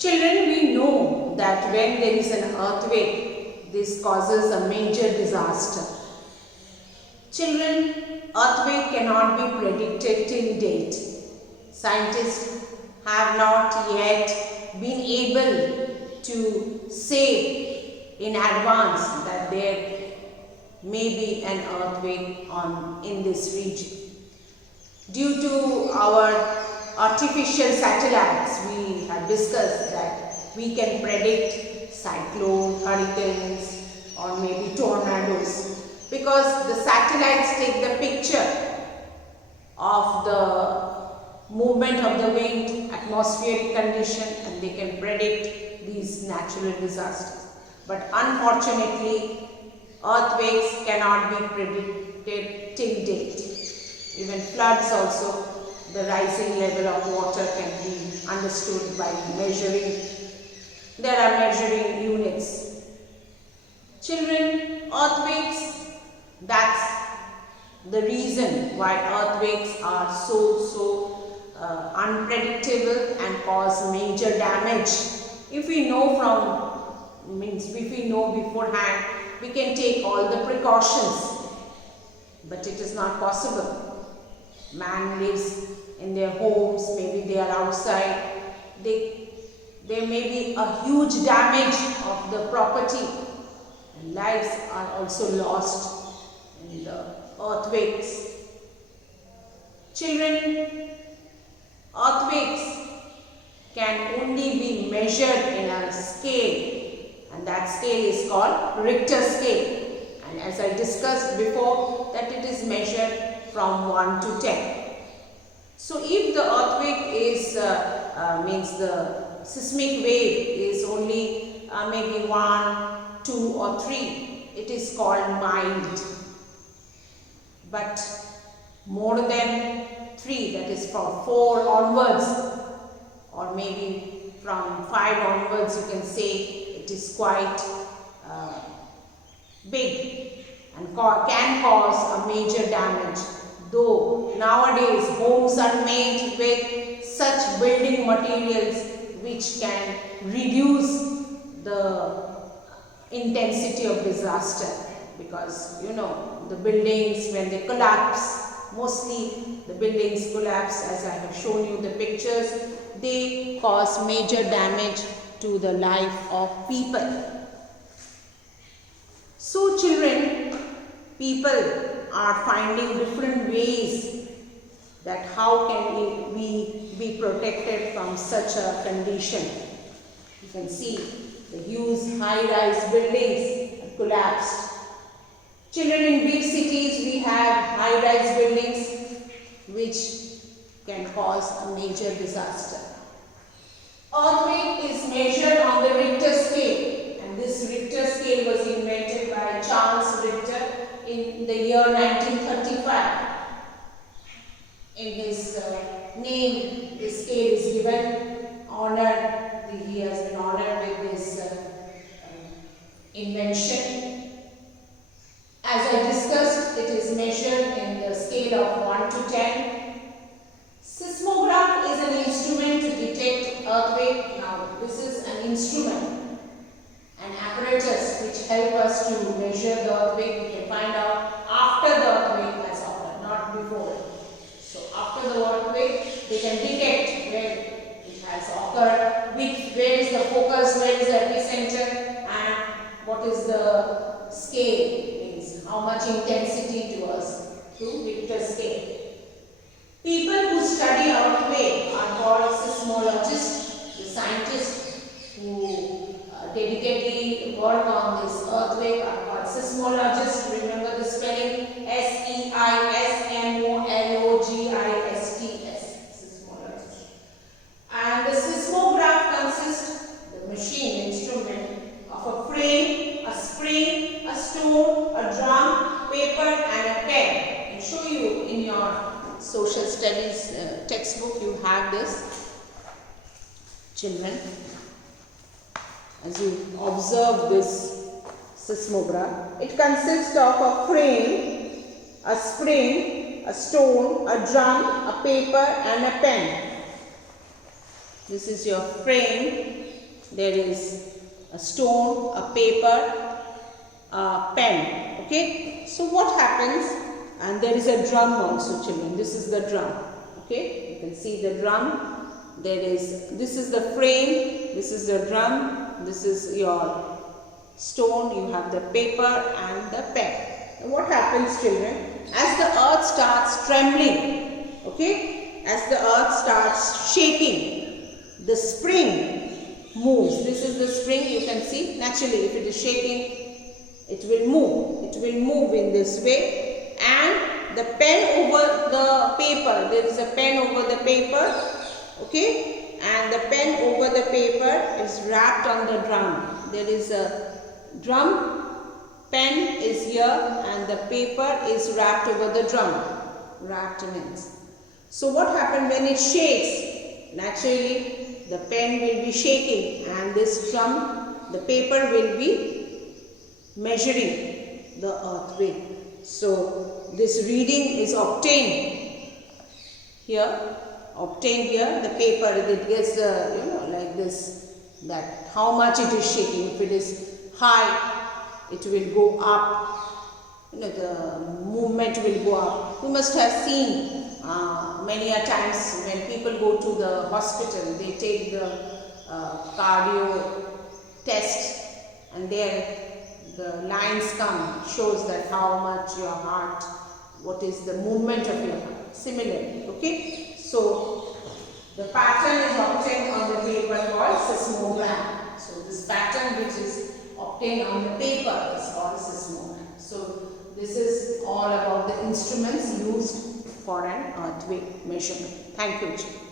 Children, we know that when there is an earthquake, this causes a major disaster. Children, earthquake cannot be predicted till date. Scientists have not yet been able to say in advance that there may be an earthquake in this region. Due to our artificial satellites, we have discussed that we can predict cyclone, hurricanes, or maybe tornadoes, because the satellites take the picture of the movement of the wind, atmospheric condition, and they can predict these natural disasters. But unfortunately, earthquakes cannot be predicted till date. Even floods also, the rising level of water can be understood by measuring. There are measuring units. Children, earthquakes, that's the reason why earthquakes are so unpredictable and cause major damage. If we know beforehand, we can take all the precautions, but it is not possible. Man lives in their homes, maybe they are outside, there may be a huge damage of the property, and lives are also lost in the earthquakes. Children, earthquakes can only be measured in a scale, and that scale is called Richter scale. And as I discussed before, that it is measured from 1 to 10. So if the earthquake is means the seismic wave is only maybe 1, 2 or 3, it is called mild. But more than 3, that is from 4 onwards, or maybe from 5 onwards, you can say it is quite big and can cause a major damage. Though nowadays homes are made with such building materials which can reduce the intensity of disaster, because the buildings, when they collapse, mostly the buildings collapse, as I have shown you the pictures, they cause major damage to the life of people. So children, people are finding different ways that how can we be protected from such a condition. You can see the huge high-rise buildings have collapsed. Children, in big cities we have high-rise buildings which can cause a major disaster. Earthquake is measured on the Richter scale, and this Richter scale was invented by Charles Richter in the year 1935. In his name, this scale is given, honored, he has been honored with this invention. As I discussed, it is measured in the scale of 1 to 10. Seismograph is an instrument to detect earthquake. Now, this is an instrument, an apparatus which help us to measure the earthquake. We can find out after the earthquake has occurred, not before. So, after the earthquake, they can detect where it has occurred, where is the focus, where is the epicenter, and what is the scale, means how much intensity to us, through Richter scale. People who study earthquake are called seismologists. The scientists who dedicatedly work on this earthquake are called seismologists. Remember the spelling, S-E-I-S-M-O-L-O-G-I-S-T-S, seismologist. And the seismograph consists, the machine instrument, of a frame, a spring, a stone, a drum, paper and a pen. I'll show you in your social studies textbook, you have this, children. As you observe this seismograph, it consists of a frame, a spring, a stone, a drum, a paper and a pen. This is your frame, there is a stone, a paper, a pen. Okay, so what happens? And there is a drum also, children. This is the drum. Okay, you can see the drum. This is the frame, this is the drum, this is your stone, you have the paper and the pen. Now what happens, children? As the earth starts trembling, okay, as the earth starts shaking, the spring moves. This is the spring, you can see. Naturally, if it is shaking, it will move. It will move in this way. And the pen over the paper, there is a pen over the paper. Okay, and the pen over the paper is wrapped on the drum. There is a drum, pen is here, and the paper is wrapped over the drum. Wrapped means. So what happens when it shakes? Naturally, the pen will be shaking, and this drum, the paper will be measuring the earth weight. So this reading is obtained here. The paper, it gets the, like this, that how much it is shaking. If it is high, it will go up, the movement will go up. You must have seen many a times when people go to the hospital, they take the cardio test, and there the lines come, shows that how much your heart, what is the movement of your heart. Similarly, okay. So, the pattern is obtained on the paper called seismogram. So, this pattern which is obtained on the paper is called seismogram. So, this is all about the instruments used for an earthquake measurement. Thank you, children.